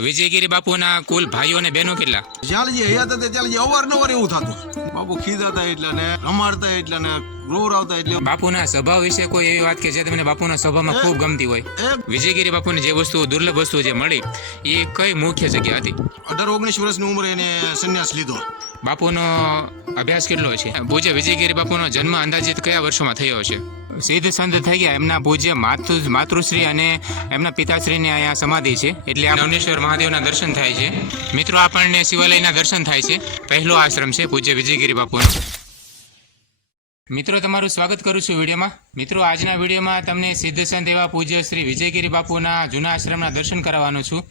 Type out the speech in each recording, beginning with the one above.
વિજયગીરી બાપુના કુલ ભાઈઓ અને બહેનો કેટલા? જ્યારે જે હયાત હતા ત્યારે જે અવારનવાર એવું થતું. બાપુ ખીજાતા એટલે ને રમાડતા એટલે ને રોવરાવતા એટલે. બાપુના સ્વભાવ વિશે કોઈ એવી વાત કે જે તમને બાપુના સ્વભાવમાં ખૂબ ગમતી હોય? વિજયગીરી બાપુની જે વસ્તુ દુર્લભ વસ્તુ જે મળી એ કઈ મુખ્ય જગ્યા હતી? 18-19 વર્ષની ઉંમરે એને સંન્યાસ લીધો. બાપુનો અભ્યાસ કેટલો છે? પૂજ્ય વિજયગીરી બાપુનો જન્મ અંદાજિત કયા વર્ષોમાં થયો છે? સિદ્ધ સંત થઈ ગયા એમના પૂજ્ય માતૃશ્રી અને એમના પિતાશ્રીની અહીંયા સમાધિ છે, એટલે આ નવનેશ્વર મહાદેવના દર્શન થાય છે. મિત્રો, આપણને શિવાલયના દર્શન થાય છે. પહેલો આશ્રમ છે પૂજ્ય વિજયગીરી બાપુનો. મિત્રો, તમારું સ્વાગત કરું છું વિડીયોમાં. મિત્રો, આજના વિડીયોમાં તમને સિદ્ધ સંત એવા પૂજ્ય શ્રી વિજયગીરી બાપુના જૂના આશ્રમના દર્શન કરાવવાનો છું.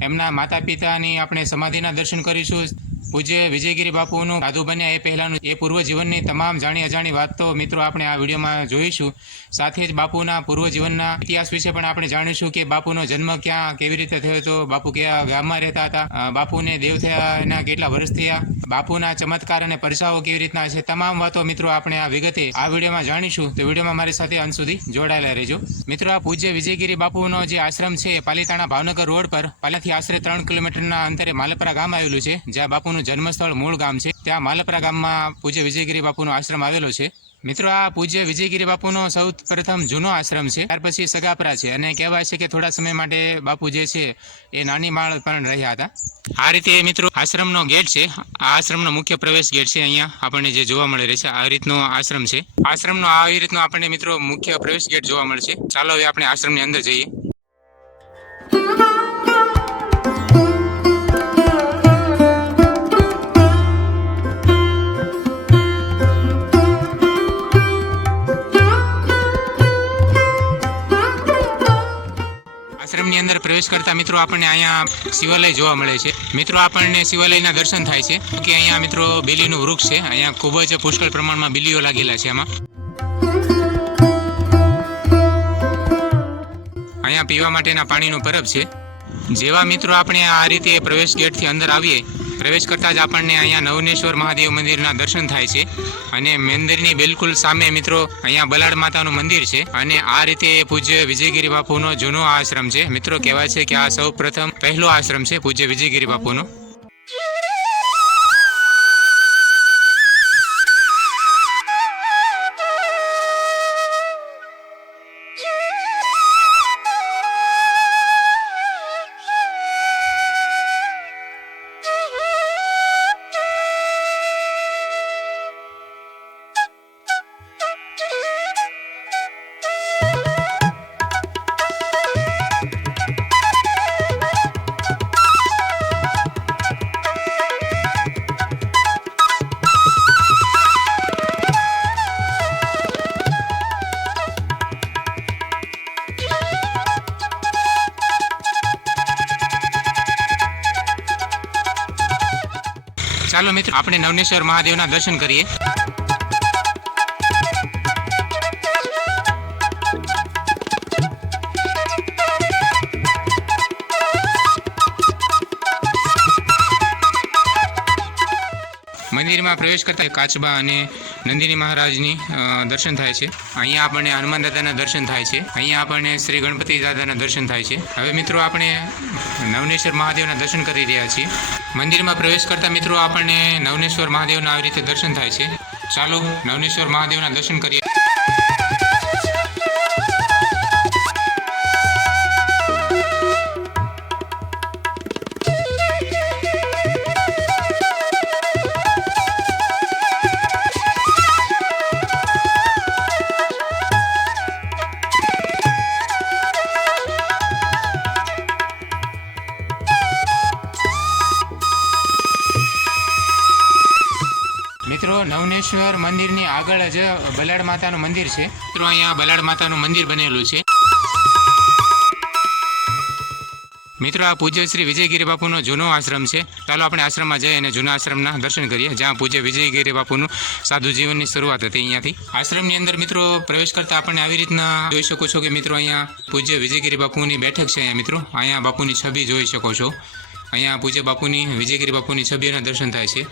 એમના માતા પિતાની આપણે સમાધિના દર્શન કરીશું. પૂજ્ય વિજયગીરી બાપુનું સાધુ બન્યા એ પહેલાંનું એ પૂર્વ જીવનની તમામ જાણી અજાણી વાતો મિત્રો આપણે આ વિડીયોમાં જોઈશું. સાથે જ બાપુના પૂર્વ જીવનના ઇતિહાસ વિશે પણ આપણે જાણીશું કે બાપુનો જન્મ ક્યાં કેવી રીતે થયો હતો, બાપુ કયા ગામમાં રહેતા હતા, બાપુને દેવ થયા એના કેટલા વર્ષ થયા, બાપુના ચમત્કાર અને પરસાઓ કેવી રીતના છે, તમામ વાતો મિત્રો આપણે આ વિગતે આ વિડીયોમાં જાણીશું. તો વિડીયોમાં મારી સાથે અંત સુધી જોડાયેલા રહેજો. મિત્રો, આ પૂજ્ય વિજયગીરી બાપુનો જે આશ્રમ છે પાલીતાણા ભાવનગર રોડ પર પાલાથી આશરે 3 કિલોમીટરના અંતરે માલપરા ગામ આવેલું છે, જ્યાં બાપુનું જન્મસ્થળ મૂળ ગામ છે. ત્યાં માલપરા ગામમાં પૂજ્ય વિજયગીરી બાપુનો આશ્રમ આવેલો છે. મિત્રો, આ પૂજ્ય વિજયગીરી બાપુનો સૌ પ્રથમ જૂનો આશ્રમ છે, ત્યાર પછી સગાપરા છે, અને કહેવાય છે કે થોડા સમય માટે બાપુ જે છે એ નાની માળ પણ રહ્યા હતા. આ રીતે મિત્રો આશ્રમનો ગેટ છે, આ આશ્રમનો મુખ્ય પ્રવેશ ગેટ છે. અહીંયા આપણને જે જોવા મળે છે આ રીતનો આશ્રમ છે. આશ્રમનો આવી રીતનો આપણને મિત્રો મુખ્ય પ્રવેશ ગેટ જોવા મળશે. ચાલો હવે આપણે આશ્રમની અંદર જઈએ. આશ્રમની અંદર પ્રવેશ કરતા મિત્રો આપણને અહીંયા શિવાલય જોવા મળે છે. મિત્રો, આપણને શિવાલયના દર્શન થાય છે કે અહીંયા મિત્રો બીલીનું વૃક્ષ છે. અહીંયા ખૂબ જ પુષ્કળ પ્રમાણમાં બીલીઓ લાગેલા છે. અહીંયા પીવા માટેના પાણીનું પરબ છે. જેવા મિત્રો આપણે આ રીતે પ્રવેશ ગેટથી અંદર આવીએ, પ્રવેશ કરતા જ આપણને અહીંયા નવનેશ્વર મહાદેવ મંદિરના દર્શન થાય છે. અને મંદિરની બિલકુલ સામે મિત્રો અહીંયા બલાડ માતાનું મંદિર છે. અને આ રીતે પૂજ્ય વિજયગીરી બાપુનો જૂનો આશ્રમ છે. મિત્રો, કહેવાય છે કે આ સૌ પ્રથમ પહેલો આશ્રમ છે પૂજ્ય વિજયગીરી બાપુનો. ચાલો મિત્રો આપણે નવનેશ્વર મહાદેવના દર્શન કરીએ. મંદિરમાં પ્રવેશ કરતા કાચબા અને નંદિની મહારાજની દર્શન થાય છે. અહીંયા આપણને હનુમાન દાદાના દર્શન થાય છે. અહીંયા આપણને શ્રી ગણપતિ દાદાના દર્શન થાય છે. હવે મિત્રો આપણે નવનેશ્વર મહાદેવના દર્શન કરી રહ્યા છીએ. મંદિરમાં પ્રવેશ કરતા મિત્રો આપણને નવનેશ્વર મહાદેવના આવી રીતે દર્શન થાય છે. ચાલો નવનેશ્વર મહાદેવના દર્શન કરીએ. મિત્રો, નવનેશ્વર મંદિરની આગળ જ બલાડ માતાનું મંદિર છે. મિત્રો, અહીંયા બલાડ માતાનું મંદિર બનેલું છે. મિત્રો, આ પૂજ્ય શ્રી વિજયગીરી બાપુનો જૂનો આશ્રમ છે. ચાલો આપણે આશ્રમમાં જઈએ અને જૂના આશ્રમના દર્શન કરીએ, જ્યાં પૂજ્ય વિજયગીરી બાપુનું સાધુ જીવનની શરૂઆત હતી અહીંયાથી. આશ્રમની અંદર મિત્રો પ્રવેશ કરતા આપણને આવી રીતના જોઈ શકો છો કે મિત્રો અહીંયા પૂજ્ય વિજયગીરી બાપુની બેઠક છે. અહીંયા મિત્રો અહીંયા બાપુની છબી જોઈ શકો છો. અહીંયા પૂજ્ય બાપુની વિજયગીરી બાપુની છબીના દર્શન થાય છે.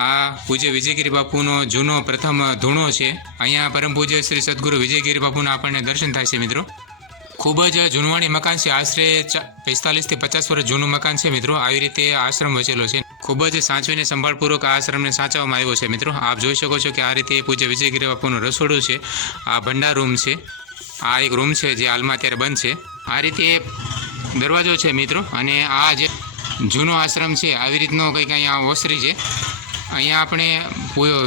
આ પૂજ્ય વિજયગીરી બાપુનો જૂનો પ્રથમ ધૂણો છે. અહીંયા પરમ પૂજ્ય શ્રી સદગુરુ વિજયગીરી બાપુના આપણને દર્શન થાય છે મિત્રો. ખૂબ જ જૂનવાણી મકાન છે. આશરે 45 થી 50 વર્ષ જૂનું મકાન છે મિત્રો. આવી રીતે આ આશ્રમ વચેલો છે. ખૂબ જ સાચવીને સંભાળપૂર્વક આ આશ્રમને સાચવવામાં આવ્યો છે મિત્રો. આપ જોઈ શકો છો કે આ રીતે પૂજ્ય વિજયગીરી બાપુનું રસોડું છે. આ ભંડાર રૂમ છે. આ એક રૂમ છે જે હાલમાં અત્યારે બંધ છે. આ રીતે દરવાજો છે મિત્રો. અને આ જે જૂનો આશ્રમ છે આવી રીતનો કંઈક અહીંયા ઓસરી છે. અહીંયા આપણે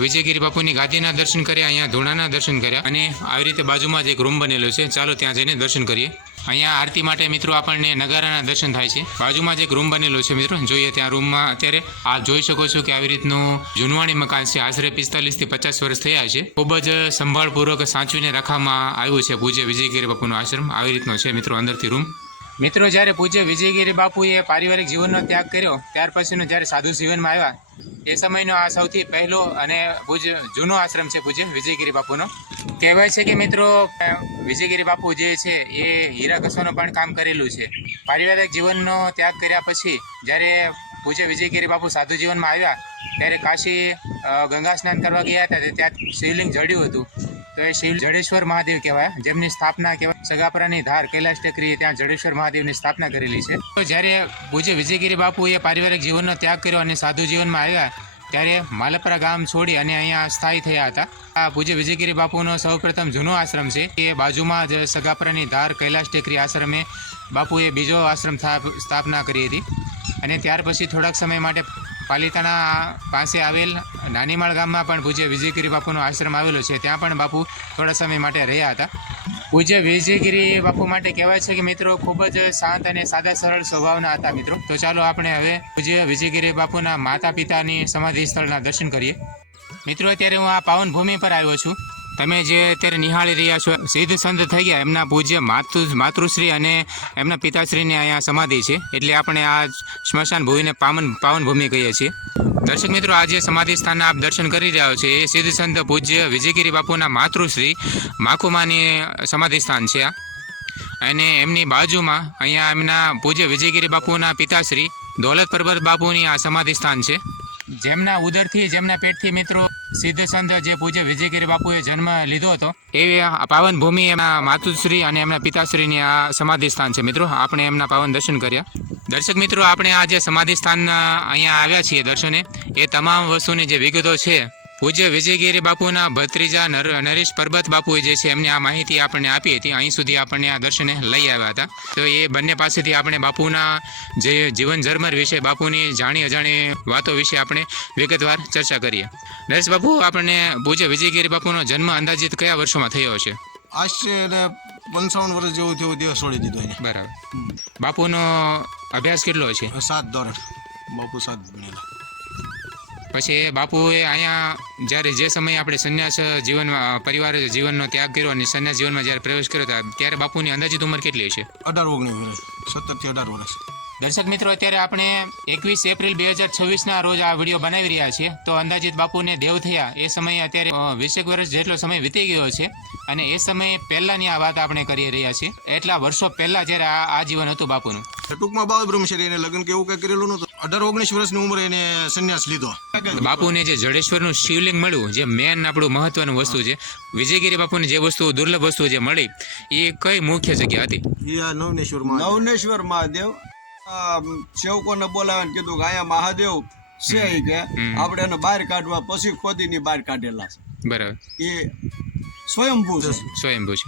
વિજયગીરી બાપુની ગાદીના દર્શન કર્યા, અહીંયા ધૂણાના દર્શન કર્યા, અને આવી રીતે બાજુમાં જ એક રૂમ બનેલો છે. ચાલો ત્યાં જઈને દર્શન કરીએ. અહીંયા આરતી માટે મિત્રો આપણને નગારાના દર્શન થાય છે. બાજુમાં જ એક રૂમ બનેલો છે મિત્રો. જોઈએ ત્યાં રૂમમાં અત્યારે આપ જોઈ શકો છો કે આવી રીતનું જૂનવાણી મકાન છે. આશરે 45 થી 50 વર્ષ થયા છે. ખૂબ જ સંભાળપૂર્વક સાચવીને રાખવામાં આવ્યું છે પૂજ્ય વિજયગીરી બાપુનો આશ્રમ. આવી રીતનો છે મિત્રો અંદરથી રૂમ. મિત્રો જ્યારે પૂજ્ય વિજયગીરી બાપુએ પારિવારિક જીવનનો ત્યાગ કર્યો ત્યાર પછીનો જ્યારે સાધુ જીવનમાં આવ્યા એ સમયનો આ સૌથી પહેલો અને જૂનો આશ્રમ છે પૂજ્ય વિજયગીરી બાપુનો. કહેવાય છે કે મિત્રો વિજયગીરી બાપુ જે છે એ હીરા ઘસવાનું પણ કામ કરેલું છે. પારિવારિક જીવનનો ત્યાગ કર્યા પછી જ્યારે પૂજ્ય વિજયગીરી બાપુ સાધુ જીવનમાં આવ્યા ત્યારે કાશી ગંગા સ્નાન કરવા ગયા હતા. ત્યાં શિવલિંગ જડ્યું હતું. તો એ શિવ જડેશ્વર મહાદેવ કહેવાય, જેમની સ્થાપના કહેવાય સગાપરાની ધાર કૈલાશ ટેકરી ત્યાં જડેશ્વર મહાદેવની સ્થાપના કરેલી છે. તો જ્યારે પૂજ્ય વિજયગીરી બાપુએ પારિવારિક જીવનનો ત્યાગ કર્યો અને સાધુ જીવનમાં આવ્યા ત્યારે માલપરા ગામ છોડી અને અહીંયા સ્થાયી થયા હતા. આ પૂજ્ય વિજયગીરી બાપુનો સૌપ્રથમ જૂનો આશ્રમ છે. એ બાજુમાં જ સગાપરાની ધાર કૈલાશ ટેકરી આશ્રમે બાપુએ બીજો આશ્રમ સ્થાપના કરી હતી. અને ત્યાર પછી થોડાક સમય માટે પાલિતાણા પાસે આવેલ નાનીમાળ ગામમાં પણ પૂજ્ય વિજયગીરી બાપુનો આશ્રમ આવેલો છે. ત્યાં પણ બાપુ થોડા સમય માટે રહ્યા હતા. પૂજ્ય વિજયગીરી બાપુ માટે કહેવાય છે કે મિત્રો ખૂબ જ શાંત અને સાદા સરળ સ્વભાવના હતા મિત્રો. તો ચાલો આપણે હવે પૂજ્ય વિજયગીરી બાપુના માતા પિતાની સમાધિ સ્થળના દર્શન કરીએ. મિત્રો અત્યારે હું આ પાવન ભૂમિ પર આવ્યો છું. તમે જે અત્યારે નિહાળી રહ્યા છો સિદ્ધ સંત થઈ ગયા એમના પૂજ્ય માતૃશ્રી અને એમના પિતાશ્રીની અહીંયા સમાધિ છે. એટલે આપણે આ સ્મશાન ભૂમિને પાવન ભૂમિ કહીએ છીએ. દર્શક મિત્રો આ જે સમાધિ સ્થાનના આપ દર્શન કરી રહ્યા છો એ સિદ્ધ સંત પૂજ્ય વિજયગીરી બાપુના માતૃશ્રી માખુમાની સમાધિ સ્થાન છે આ. અને એમની બાજુમાં અહીંયા એમના પૂજ્ય વિજયગીરી બાપુના પિતાશ્રી દોલત પરબત બાપુની આ સમાધિ સ્થાન છે. જેમના ઉદરથી જેમના પેટથી મિત્રો સિદ્ધ સંત જે પૂજ્ય વિજયગીરી બાપુએ જન્મ લીધો હતો એ પાવન ભૂમિ એમના માતુશ્રી અને એમના પિતાશ્રીની આ સમાધિ સ્થાન છે મિત્રો. આપણે એમના પાવન દર્શન કર્યા. દર્શક મિત્રો આપણે આ જે સમાધિ સ્થાન અહીંયા આવ્યા છીએ દર્શને એ તમામ વસ્તુની જે વિગતો છે પૂજ્ય વિજયગીરી બાપુના ભત્રીજા નરેશ પરબત બાપુએ જે છે એમને આ માહિતી આપણને આપી હતી. અહીં સુધી આપણને આ દર્શને લઈ આવ્યા હતા. તો એ બંને પાસેથી આપણે બાપુના જે જીવન ઝરમર વિશે બાપુની જાણી અજાણી વાતો વિશે આપણે વિગતવાર ચર્ચા કરીએ. નરેશ બાપુ આપણને પૂજ્ય વિજયગીરી બાપુનો જન્મ અંદાજિત કયા વર્ષોમાં થયો હશે? આશરે 55 વર્ષ જેવું થયું દેહ છોડી દીધો એને. બરાબર. બાપુનો અભ્યાસ કેટલો છે? 7 ધોરણ. બાપુ 7 ભણેલા. પછી બાપુએ અહીંયા જ્યારે જે સમયે આપણે સંન્યાસ જીવનમાં પરિવાર જીવનનો ત્યાગ કર્યો અને સંન્યાસ જીવનમાં જ્યારે પ્રવેશ કર્યો હતા ત્યારે બાપુની અંદાજિત ઉંમર કેટલી છે? 18-19 વર્ષ. 17 થી 18 વર્ષ. દર્શક મિત્રો અત્યારે આપણે 21 એપ્રિલ 2026ના રોજ આ વિડીયો બનાવી રહ્યા છીએ. તો અંદાજિત બાપુને દેવ થયા એ સમયે અત્યારે 20 વર્ષ જેટલો સમય વીતી ગયો છે. અને એ સમયે પહેલાની આ વાત આપણે કરી રહ્યા છીએ. એટલા વર્ષો પહેલા જ્યારે આ જીવન હતું બાપુનું. ટૂંકમાં બાળ બ્રહ્મચારી એને લગ્ન કે એવું કઈ કરેલું નહોતું. 18-19 વર્ષની ઉંમરે એને સંન્યાસ લીધો. બાપુને જે જડેશ્વરનું શિવલિંગ મળ્યું જે મેન આપણું મહત્વનું વસ્તુ છે વિજયગીરી બાપુને જે વસ્તુ દુર્લભ વસ્તુ જે મળી એ કઈ મુખ્ય જગ્યા હતી? એ નવનેશ્વર મહાદેવ. સેવકોને બોલાવીને કીધું કે અહીંયા મહાદેવ છે કે આપણે એને બહાર કાઢવા પછી ખોદીની બહાર કાઢેલા છે. બરાબર. એ સ્વયંભૂ છે. સ્વયંભૂ છે.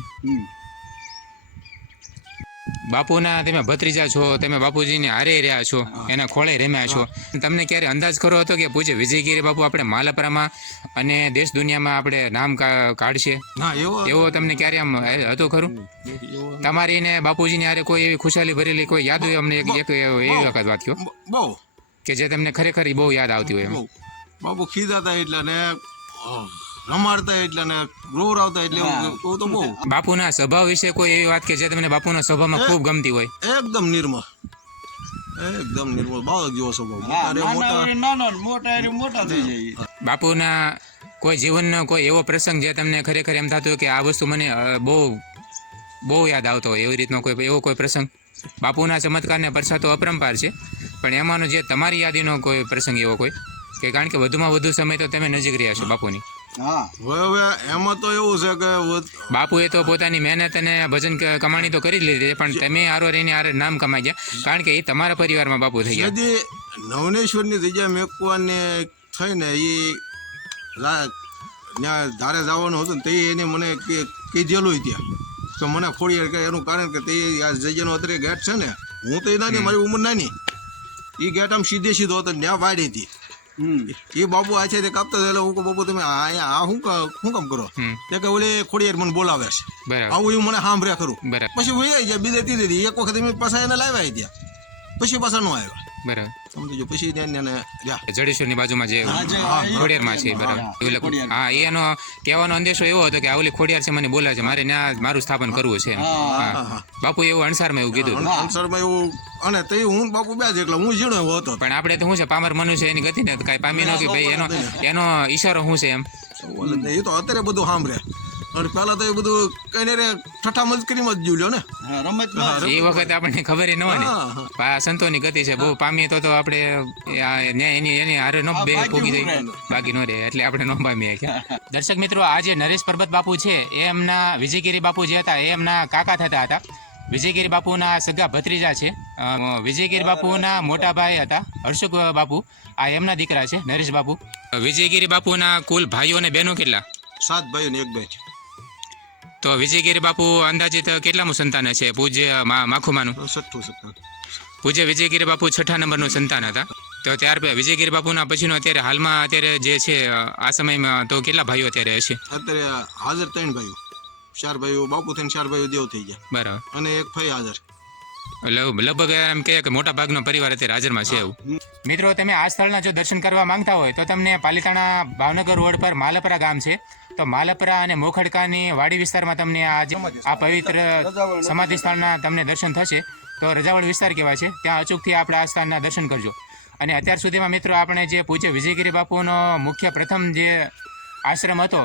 બાપુના તમે ભત્રીજા છો, તમે બાપુજીને હારે રહ્યા છો, એના ખોળે રમ્યા છો. તમને ક્યારે અંદાજ ખરો હતો કે પૂજ્ય વિજયગીરી બાપુ આપણે માલપરામાં અને દેશ દુનિયામાં આપણે નામ કાઢશે? એવો તમને ક્યારે આમ હતું ખરું? તમારી ને બાપુજીની હારે કોઈ એવી ખુશાલી ભરેલી કોઈ યાદ હોય અમને એક એવી વખત વાત કહો બહુ કે જે તમને ખરેખર બહુ યાદ આવતી હોય? બાપુ ખીજાતા એટલે ને રમાડતા એટલે ને ગૌરવતા એટલે એવું તો બહુ. બાપુના સ્વભાવ વિશે કોઈ એવી વાત કે જે તમને બાપુના સ્વભાવમાં ખૂબ ગમતી હોય? એકદમ નિર્મળ. બાળક જેવો સ્વભાવ. મોટા થઈ જાય. બાપુના કોઈ જીવનનો કોઈ એવો પ્રસંગ જે તમને ખરેખર એમ થતું હોય કે આ વસ્તુ મને બહુ યાદ આવતો હોય એવી રીતનો એવો કોઈ પ્રસંગ? બાપુના ચમત્કારને પરસાતો અપરંપાર છે પણ એમાંનો જે તમારી યાદીનો કોઈ પ્રસંગ એવો કોઈ કે કારણ કે વધુમાં વધુ સમય તો તમે નજીક રહ્યા છો બાપુની? હા હવે એમાં તો એવું છે કે બાપુએ તો પોતાની મહેનત અને ભજન કમાણી તો કરી જ લીધી પણ તમે આરો રહીને આરે નામ કમાઈ ગયા કારણ કે એ તમારા પરિવારમાં બાપુ થઈ ગયા. યદી નવનેશ્વરની જગ્યા મેકવાને થઈને એ ત્યાં ધારે જવાનું હતું ને તે એને મને કીધેલું ત્યાં તો મને ખોડિયાર કે એનું કારણ કે તે આ જગ્યાનો અત્યારે ગેટ છે ને હું તો એ નાની મારી ઉંમર નાની એ ગેટ આમ સીધે સીધો હતો ત્યાં વાડી હતી એ બાપુ આ છે તે કાપતા હતા એટલે હું કહું બાપુ તમે આ શું કામ કરો તે કે ઓલે ખોડિયાર મને બોલાવે છે બરાબર આવું એવું મને સાંભળ્યા ખરું બરાબર પછી વહી જાય બીજે ત્રીજે એક વખત મેં પાછા એને લાવ્યા ત્યાં પછી પાછા ન આવ્યા બરાબર સમજી જો પછી ત્યાં રહ્યા જડેશ્વરની બાજુમાં જે ખોડિયારમાં છે બરાબર એવું લખું. હા એનો કહેવાનો અંદેશો એવો હતો કે આ ઓલી ખોડિયાર છે મને બોલાવે છે મારે ત્યાં મારું સ્થાપન કરવું છે એમ. હા. બાપુ એવું અણસારમાં એવું કીધું હતું. અંસારમાં એવું અને તે હું બાપુ બે જ એટલે હું ઝીણો એવો હતો પણ આપણે તો શું છે પામર મનુષ્ય એની ગતિ ને કાંઈ પામી ન કે ભાઈ એનો ઈશારો શું છે એમ. એ તો અત્યારે બધું સાંભળે અને પહેલા તો એ બધું કઈ રે ઠઠ્ઠા મસ્કરીમાં જ જોયું ને રમત એ વખતે આપણને ખબર ન હોય ને આ સંતોની ગતિ છે બહુ પામીએ તો આપણે એની હારે ન બે પોગી જઈ બાકી ન રહે એટલે આપણે ન પામીએ. દર્શક મિત્રો આ જે નરેશ પરબત બાપુ છે એ એમના વિજયગીરી બાપુ જે હતા એ એમના કાકા થતા હતા. વિજયગીરી બાપુના સગા ભત્રીજા છે. વિજયગીરી બાપુના મોટા ભાઈ હતા હર્ષુક બાપુ આ એમના દીકરા છે નરેશ બાપુ. વિજયગીરી બાપુના કુલ ભાઈઓ અને બહેનો કેટલા? 7 ભાઈઓ ને 1 બહેન. તો વિજયગીરી બાપુ અંદાજિત કેટલામું સંતાન છે? પૂજ્ય માખુમાનું 6 પૂજ્ય વિજયગીરી બાપુ 6ઠા નંબરનું સંતાન હતા. તો ત્યાર વિજયગીરી બાપુના પછીનો અત્યારે હાલમાં અત્યારે જે છે આ સમયમાં તો કેટલા ભાઈઓ અત્યારે હશે? અત્યારે હાજર 3 ભાઈઓ 4 ભાઈઓ બાપુ થઈને 4 ભાઈઓ દેવ થઈ ગયા બરાબર અને 1 ભાઈ હાજર. લગભગ એમ કહે કે મોટા ભાગનો પરિવાર અત્યારે હાજરમાં છે એવું. મિત્રો તમે આ સ્થળના જો દર્શન કરવા માંગતા હોય તો તમને પાલિતાણા ભાવનગર રોડ પર માલપરા ગામ છે તો માલપરા અને મોખડકાની વાડી વિસ્તારમાં તમને આ પવિત્ર સમાધિ સ્થળના તમને દર્શન થશે. તો રજાવળ વિસ્તાર કહેવાય છે ત્યાં અચૂકથી આપણે આ સ્થળના દર્શન કરજો. અને અત્યાર સુધીમાં મિત્રો આપણે જે પૂજ્ય વિજયગીરી બાપુનો મુખ્ય પ્રથમ જે આશ્રમ હતો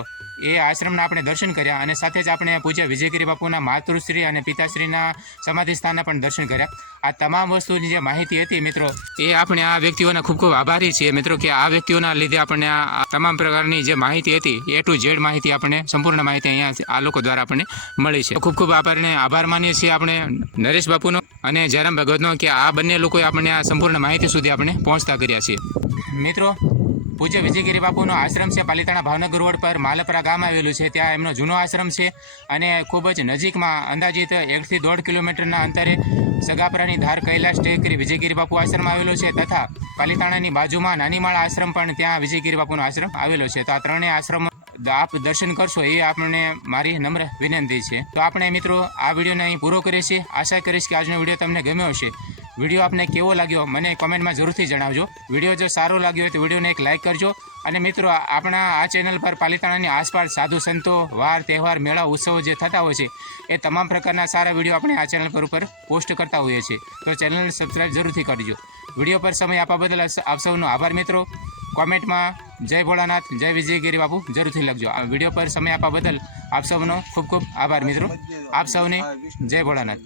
એ આશ્રમના આપણે દર્શન કર્યા અને સાથે જ આપણે પૂજ્ય વિજયગીરી બાપુના માતૃશ્રી અને પિતાશ્રીના સમાધિ સ્થાનના પણ દર્શન કર્યા. આ તમામ વસ્તુની જે માહિતી હતી મિત્રો એ આપણે આ વ્યક્તિઓના ખૂબ ખૂબ આભારી છીએ મિત્રો કે આ વ્યક્તિઓના લીધે આપણને આ તમામ પ્રકારની જે માહિતી હતી એ ટુ ઝેડ માહિતી આપણને સંપૂર્ણ માહિતી અહીંયા આ લોકો દ્વારા આપણને મળી છે. ખૂબ ખૂબ આભાર માનીએ છીએ આપણે નરેશ બાપુનો અને જયરામ ભગવતનો કે આ બંને લોકોએ આપણને આ સંપૂર્ણ માહિતી સુધી આપણે પહોંચતા કર્યા છીએ. મિત્રો પૂજ્ય વિજયગીરી બાપુનો આશ્રમ છે પાલિતાણા ભાવનગર રોડ પર માલપરા ગામ આવેલું છે. ત્યાં એમનો જૂનો આશ્રમ છે અને ખૂબ જ નજીકમાં અંદાજિત 1 થી 1.5 કિલોમીટરના અંતરે સગાપરાની ધાર કૈલાશ ટેકરી વિજયગીરી બાપુ આશ્રમ આવેલો છે તથા પાલિતાણાની બાજુમાં નાનીમાળા આશ્રમ પણ ત્યાં વિજયગીરી બાપુનો આશ્રમ આવેલો છે. તો આ ત્રણેય આશ્રમ આપ દર્શન કરશો એ આપણને મારી નમ્ર વિનંતી છે. તો આપણે મિત્રો આ વિડીયોને અહીં પૂરો કરીએ છીએ. આશા કરીશ કે આજનો વિડીયો તમને ગમ્યો હશે. વિડીયો આપને કેવો લાગ્યો મને કોમેન્ટમાં જરૂરથી જણાવજો. વિડીયો જો સારો લાગ્યો હોય તો વિડીયોને એક લાઇક કરજો. અને મિત્રો આપણા આ ચેનલ પર પાલિતાણાની આસપાસ સાધુ સંતો વાર તહેવાર મેળા ઉત્સવો જે થતા હોય છે એ તમામ પ્રકારના સારા વિડીયો આપણે આ ચેનલ પર પોસ્ટ કરતા હોઈએ છીએ. તો ચેનલને સબસ્ક્રાઈબ જરૂરથી કરજો. વિડીયો પર સમય આપવા બદલ આપ સૌનો આભાર મિત્રો. કોમેન્ટમાં જય ભોળાનાથ જય વિજયગીરી બાપુ જરૂરથી લખજો. આ વિડીયો પર સમય આપવા બદલ આપ સૌનો ખૂબ ખૂબ આભાર મિત્રો. આપ સૌને જય ભોળાનાથ.